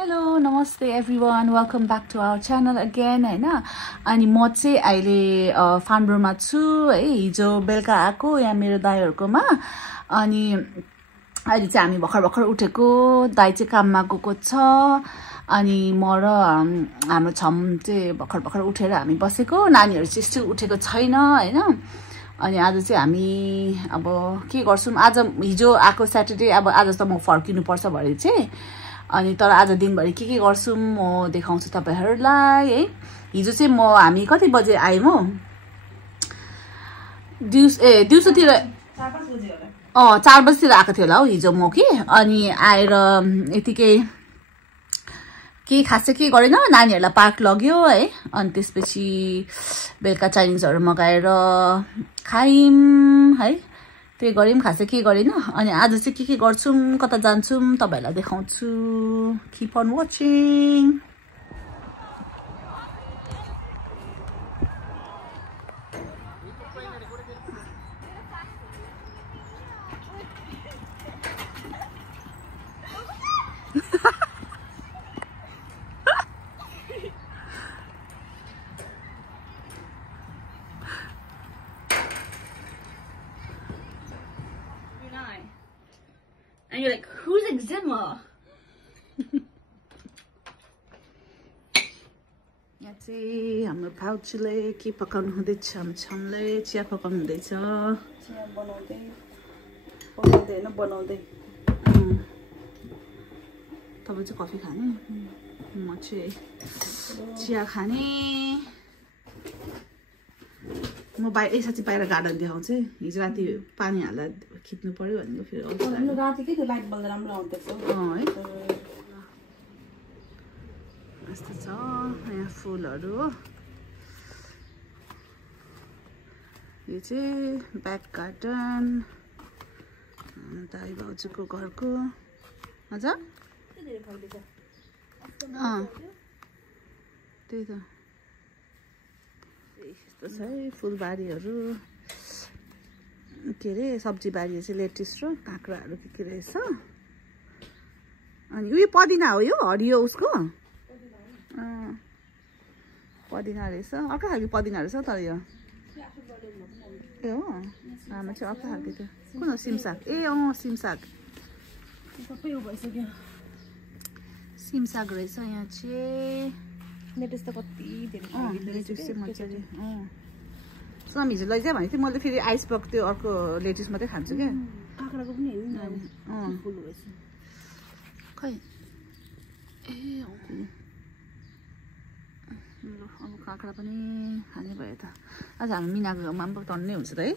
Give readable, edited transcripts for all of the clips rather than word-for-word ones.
Hello नमस्ते everyone welcome back to our channel again हैन अनि म चाहिँ अहिले फार्मरमा छु है हिजो बेलुका आएको यहाँ मेरो दाइहरुकोमा अनि अहिले चाहिँ हामी भर्खर उठेको दाइ चाहिँ काममा गएको छ अनि म र हाम्रो छम चाहिँ भर्खर उठेर हामी बसेको नानीहरु चाहिँ स्टिल उठेको छैन हैन अनि आज चाहिँ हामी अब के गर्छौं आज हिजो आएको स्याटरडे अब आज त म फर्किनु पर्छ भरे चाहिँ अनि तर आज दिनभरि के गर्छौं म देखाउँछु तपाईहरुलाई है हिजो चाहिँ हामी कति बजे आयौं दिउँसोतिर 4-5 बजे होला 4 बजेतिर आएको थियो होला हौ हिजो म कि अनि आएर यतिकै के खासै के गरेन नानीहरुलाई पार्क लग्यो है अनि त्यसपछि बेलुका चाइनिजहरु मगाएर खाइम है त्यही गरिम खासै के गरिन अनि आज चाहिँ के गर्छौं कता जान्छौं तपाईहरुलाई देखाउँछु keep on watching And you're like, who's eczema? यहाँ चाहिँ हाम्रो भाउजूले के पकाउनु हुँदैछ छमले चिया पकाउनु हुँदैछ चिया बनाउँदै तपाईं चाहिँ कफी खाने म चाहिँ चिया खाने म साँच्चै बाहिर गार्डन देखाउँछु हिजो राति पानी हाल्दा खिच्नु पर्यो भनेको फेरि राति के लाइट बल्दा राम्रो आउँदैछ है यस्तो छ यहाँ फुलहरु हो यो चाहिँ ब्याक गार्डन दाइ भाउजूको घरको हजुर त्यही त यस्तो छ है फुलबारीहरु के रे सब्जी बारी चाहिँ लेटिस र काँक्राहरु के रहेछ अनि उयो पदिना हो यो हरियो उसको पदिना रहेछ अर्को खालको पदिना रहेछ तर यो ए हो हाम्रो चाहिँ अर्को खालको थियो कुन हो सिमसाग ए सिमसाग सबै हो भइसक्यो सिमसाग रहेछ यहाँ चाहिँ लेटिस त कति धेरै लेटिस चाहिँ मजाले सम हिजो लैजा भने थिएँ मैले फेरि आइसबर्ग त्यो अर्को लेटिस मात्रै खान्छु क्या काँक्राको पनि हेर्नु फुल रहेछ खै ए अब काँक्रा पनि खाने भयो त आज हामी मिनाको गाउँमा पनि टन्नै हुन्छ त है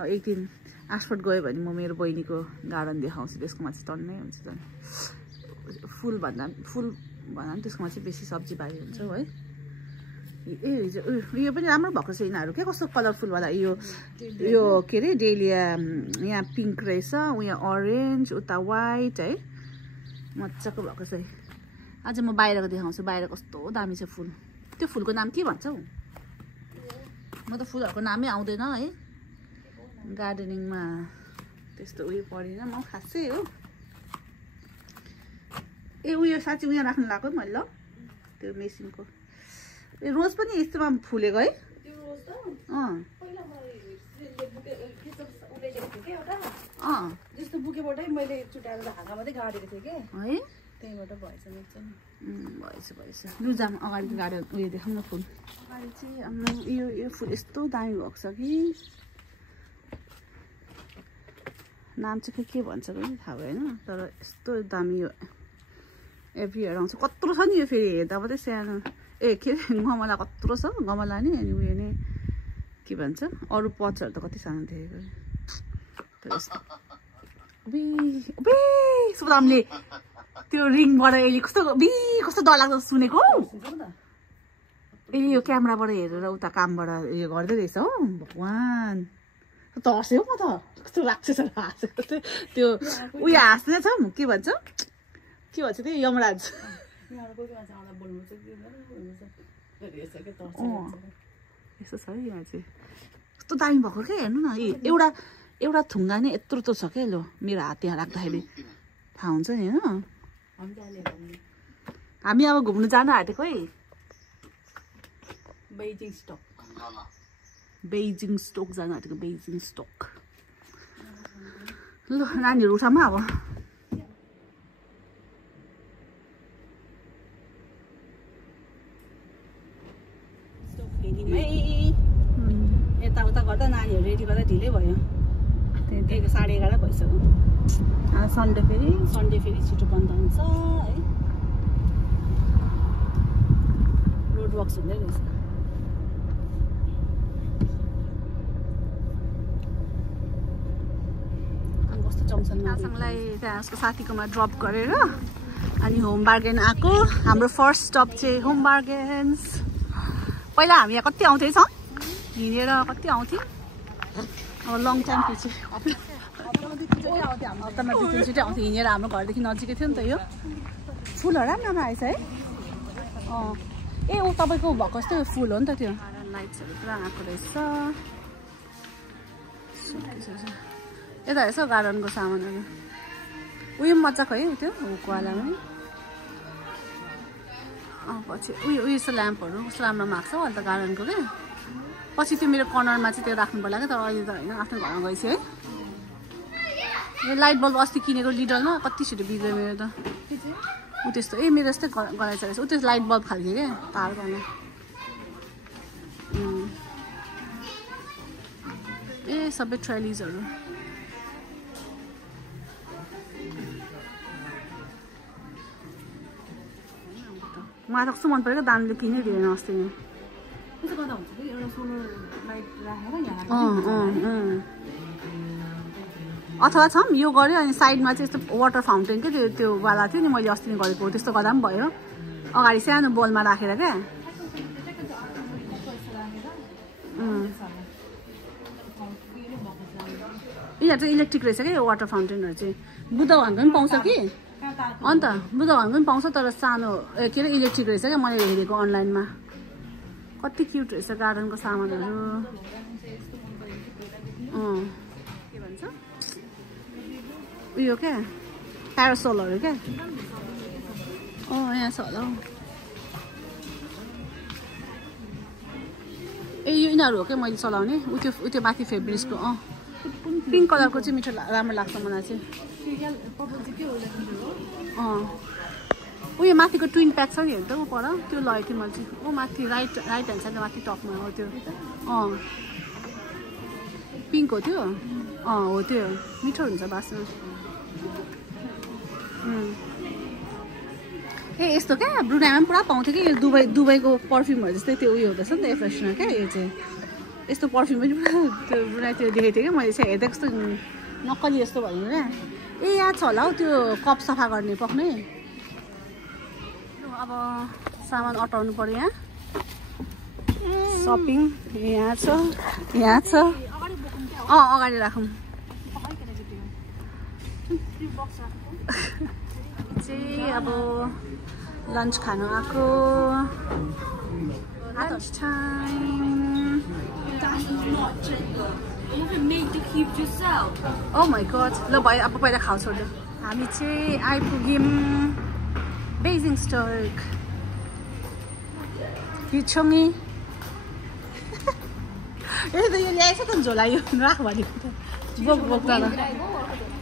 अब एक दिन आसफोर्ट गयो भने म मेरो बहिनीको गार्डन देखाउँछु त्यसकोमा चाहिँ टन्नै हुन्छ झन् फुल भन्दा पनि त्यसकोमा चाहिँ बेसी सब्जी बारी हुन्छ है ए हिजो यो पनि राम्रो भएको छ यिनीहरू के कस्तो कलरफुल वाला यो के अरे डेलिया यहाँ पिङ्क रहेछ यहाँ अरेन्ज उता वाइट है मजाको भएको छ आज म बाहिरको देखाउँछु बाहिर कस्तो दामी छ फुल त्यो फुलको नाम के भन्छ हौ म त फुलहरूको नामै आउँदैन है गार्डनिङमा त्यस्तो उयो पढिन म खासै हो ए उयो साँच्चै उयो राख्नु लाग्यो मैले ल त्यो मेसिनको ए रोज पनि यस्तोमा फुलेको है त्यो रोज त पहिला जस्तो बुकेबाटै मैले चुटाएर हाँगा मात्रै गाडेको थिएँ के है त्यहीबाट भएछ भएछ लु जाम अगाडि गार्डन उयो देखाउँ न फुल अगाडि चाहिँ यो फुल यस्तो दामी भएको छ कि नाम चाहिँ के भन्छ पनि थाहा भएन तर यस्तो दामी यो एभ्री इयर आउँछ कत्रो छ नि यो फेरि हेर्दा मात्रै सानो के गमला कत्रो छ गमला नि अनि उयो नै के भन्छ अरू पट्सहरू त कति सानो देखेको सुदामले त्यो रिङबाट यसले कस्तो डरलाग्दो सुनेको यसले यो क्यामेराबाट हेरेर उता कामबाट उयो गर्दै रहेछ हो भगवान् तर्स्यो म त कस्तो राक्षसहरू हाँसेको त्यो उयो हाँस्ने छ के भन्छ त्यो यमराज यस्तो छ है यहाँ चाहिँ कस्तो दामी भएको क्या हेर्नु न एउटा थुङ्गा नै यत्रो छ क्या लो मेरो हात यहाँ राख्दाखेरि थाहा हुन्छ नि होइन हामी अब घुम्नु जान आँटेको है बेजिङ स्टक जान आँटेको बेजिङ स्टक ल नानीहरू उठामा अब यताउता गर्दा नानीहरू रेडी गर्दा ढिलै भयो 11:30 भइसक्यो सन्डे फेरि छिटो बन्द हुन्छ है रोड वर्क्स हुँदै रहेछ कस्तो चम्सनमा आसाङलाई त्यहाँ उसको साथीकोमा ड्रप गरेर अनि होम बार्गेन आएको हाम्रो फर्स्ट स्टप चाहिँ होम बार्गेन्स पहिला हामी यहाँ कति आउँथेछौँ हिँडेर कति आउँथ्यौँ अब लङ टाइम पछि हप्तामा 2-3 आउँथ्यो हिँडेर हाम्रो घरदेखि नजिकै थियो नि त यो फुलहरू राम्रो आएछ है ए ऊ तपाईँको भएको जस्तै फुल हो नि त त्यो लाइट्सहरू पुरा आएको रहेछ यता हेर्छ गार्डनको सामानहरू उयो मजाको है त्यो हुकवाला पनि पछि उयो यस्तो ल्याम्पहरू कस्तो राम्रो माग्छ हौ अन्त गार्डनको क्या पछि त्यो मेरो कर्नरमा चाहिँ त्यो राख्नु पर्ला क्या तर अहिले त होइन आफ्नो घरमा गएपछि है यो लाइट बल्ब अस्ति किनेको लिडरमा कति छिटो बिग्रियो मेरो त ऊ त्यस्तो ए मेरो जस्तै गराइछ रहेछ ऊ त्यो लाइट बल्ब खाल्के क्या तार गर्नु ए सबै ट्रेलिजहरू मलाई त कस्तो मन परेको दामले किनिदिएन अस्ति नै अथवा छ यो गऱ्यो अनि साइडमा चाहिँ यस्तो वाटर फाउन्टेन के त्यो वाला थियो नि मैले अस्ति नै गरेको त्यस्तो गर्दा पनि भयो अगाडि सानो बलमा राखेर क्या यिनीहरू चाहिँ इलेक्ट्रिक रहेछ क्या यो वाटर फाउन्टेनहरू चाहिँ बुद्ध भगवानको पनि पाउँछ कि अन्त बुद्ध भगवानको पनि पाउँछ तर सानो के अरे इलेक्ट्रिक रहेछ क्या मैले हेरेको अनलाइनमा कति क्युट रहेछ गार्डनको सामानहरू के भन्छ उयो क्या प्यारासोलहरू क्या यहाँ छ होला हौ ए यो यिनीहरू हो क्या मैले चलाउने उ त्यो माथि फेब्रिक्सको पिङ्क कलरको चाहिँ मिठो राम्रो लाग्छ मलाई चाहिँ उयो माथिको ट्विन प्याक छ नि हेर्नु त ऊ पर त्यो लगेको थिएँ मैले चाहिँ ऊ माथि राइट ह्यान्ड साइड माथि टपमा हो त्यो पिङ्क हो त्यो हो त्यो मिठो हुन्छ बास्नु ए यस्तो क्या ब्रुनाइमा पनि पुरा पाउँथ्यो कि यो दुबईको पर्फ्युमहरू जस्तै त्यो उयो हुँदैछ नि त एफ्रेसनर क्या यो चाहिँ यस्तो पर्फ्युम पनि पुरा त्यो ब्रुनाइतिर देखेको थिएँ क्या मैले चाहिँ हेर्दा कस्तो नक्कली जस्तो भयो क्या ए याद छ होला हौ त्यो कप सफा गर्ने पक्ने अब सामान अटाउनु पर्यो यहाँ सपिङ यहाँ छ अगाडि राखौँ चाहिँ अब लन्च खानु आएको lunch time oh my god ल भयो अब पहिला खाऊ छोड्यो हामी चाहिँ आइपुग्यौँ बेजिङ स्टक हिचोङी ए त यो ल्याएछ त झोला यो राख भनेको त बोक न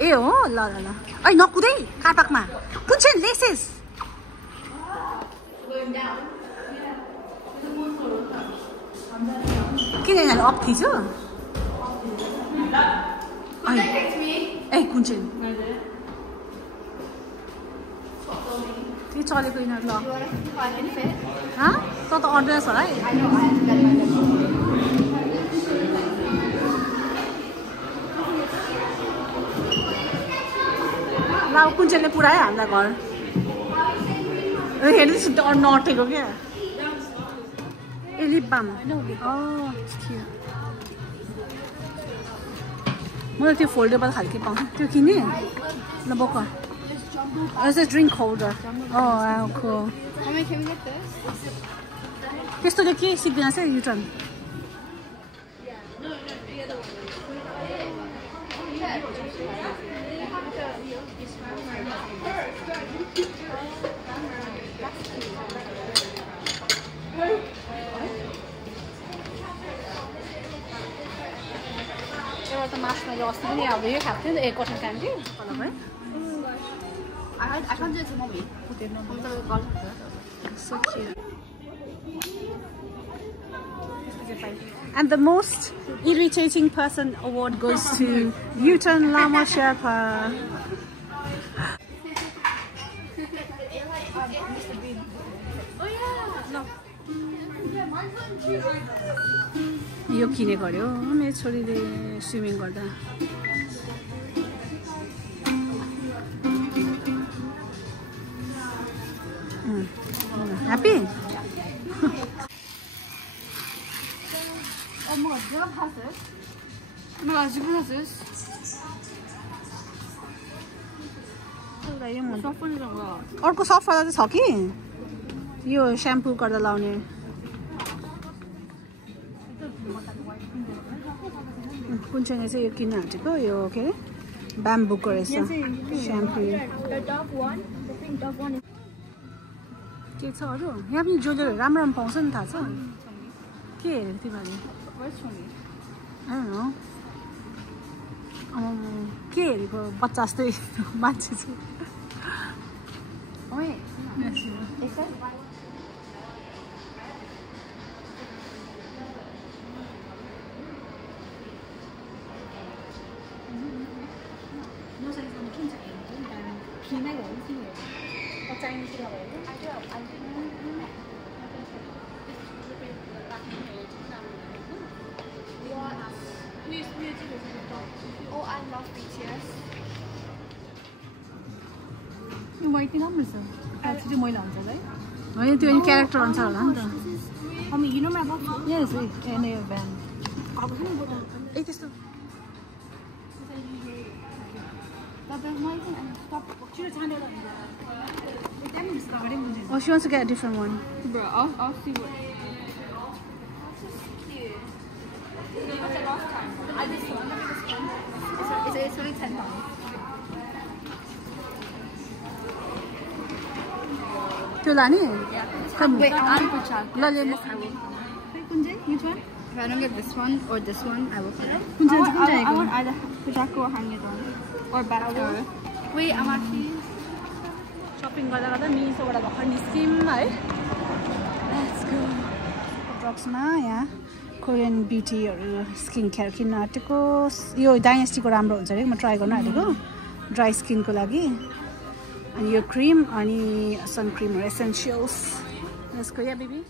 ए हो ल ल ल ऐ नकुदै कारपाकमा कुन चाहिँ लेसेस किन यिनीहरू अफ थिच्यो ए कुन चाहिँ त्यही चलेको यिनीहरू ल त अर्डर होला है ल कुन चाहिँले पुऱ्यायो हामीलाई घर हेर्दैछु नअटेको क्या ए लिप बाम मलाई त्यो फोल्डेबल खालके पाउँछ त्यो किने ल बोक It's a drink holder. Oh, wow, cool. त्यस्तोले के सिक्दैन छ युटर्न मार्च मैले अस्ति पनि अब यो खाएको थिएँ नि त कटन क्यान्डी है I can't do it to mommy. So cute. And the most irritating person award goes to U-turn Lama Sherpa. यो किने गर्यो मेरो छोरीले स्विमिङ गर्दा Happy? Oh my god, Jill has this. Oh my god, Jill has this. अर्को soft वाला चाहिँ छ कि यो स्याम्पू गर्दा लाउने कुन चाहिँ चाहिँ यो किन्न आँटेको यो के अरे ब्याम्बुको रहेछ स्याम्पू के छ अरू यहाँ पनि ज्वेलरीहरू राम्रो राम्रो पाउँछ नि थाहा छ के हेरेको तिमीहरूले के हेरेको बच्चा जस्तै मान्छे चाहिँ Oh, I love BTS. White राम्रो छ चाहिँ मैला हुन्छ होला है होइन त्यो क्यारेक्टर अनुसार होला नि त Mommy, you know my box? Yes, and a van. Hey, this one. Oh, she wants to get a different one. Bro, I'll see what. It's only $10. Too lani? Yeah. Come. Wait, I want to put chocolate. Lali. Which one? If I don't get this one or this one, I will put it. I want either Pachako or Hangedon. Or Battle. Wait, I'm actually shopping गर्दा मिसोबाट भर्खर निस्किम है let's go ड्रग्समा यहाँ Korean ब्युटीहरू skin care किन्न आँटेको यो डाइनेस्टीको राम्रो हुन्छ अरे म ट्राई गर्न आँटेको ड्राई स्किनको लागि अनि यो क्रिम अनि सन क्रिमहरू एसेन्शियल्स यसको या बेबी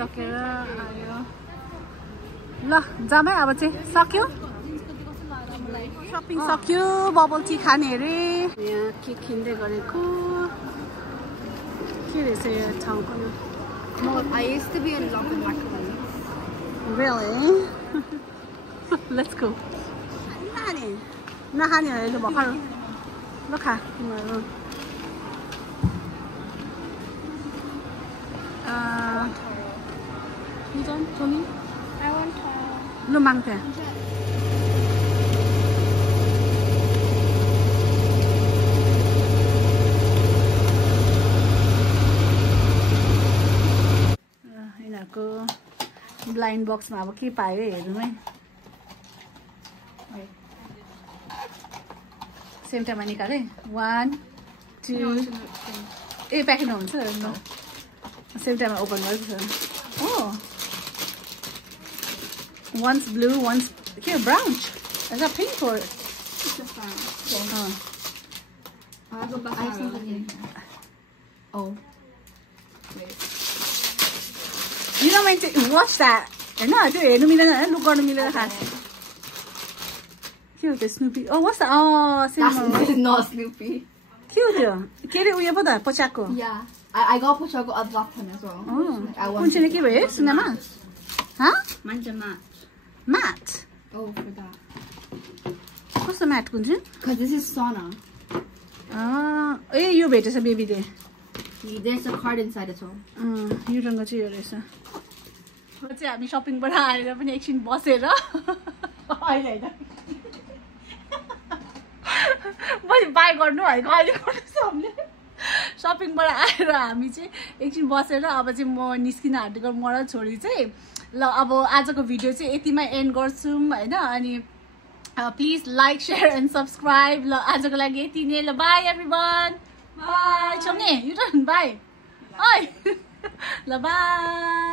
सकेर आयो ल जाम है अब चाहिँ सक्यो सपिङ सक्यो बबल टी खाने अरे यहाँ के किन्दै गरेको के रहेछ यो ठाउँको I used to be in love with macaroni. Really? Let's go. नखाने अरे ल भर्खर ल खा तिमीहरू You don't, Tony? I want No mangta. यिनीहरूको ब्लाइन्ड बक्समा अब के पायो हेरौँ है सेम टाइममा निकालेँ 1 2 ए प्याकेटमा हुन्छ सेम टाइममा ओपन गरेको छ Oh, one's blue, one's okay, brown. Is that pink or? It's just brown. Yeah. Oh. I'll go back. I have something in here. Oh. Wait. You don't mean to watch that. No, I do. No, look on the house. Cute, Snoopy. Oh, what's that? Oh, that's not Snoopy. Cute. Get it? We put that Pochaco. Yeah. I got Pochaco at Lapton as well. Oh. I want to give it. Cinema. Huh? Mine's a mat. Mat? Oh, for that. What's the mat, Kunjin? Because this is sauna. Ah, oh, you wait, it's a baby there. There's a card inside as well. You don't go to your race. What's that? I'm shopping, but I have an action boss. I like that. By गर्नु भनेको अहिले गर्नुहोस् हामीले सपिङबाट आएर हामी चाहिँ एकछिन बसेर अब चाहिँ म निस्किन आँटेको म र छोरी चाहिँ ल अब आजको भिडियो चाहिँ यतिमै एन्ड गर्छौँ होइन अनि please like share and subscribe ल आजको लागि यति नै ल बाई एभ्रिवान बाई छौँ नि यु बाई ल बाई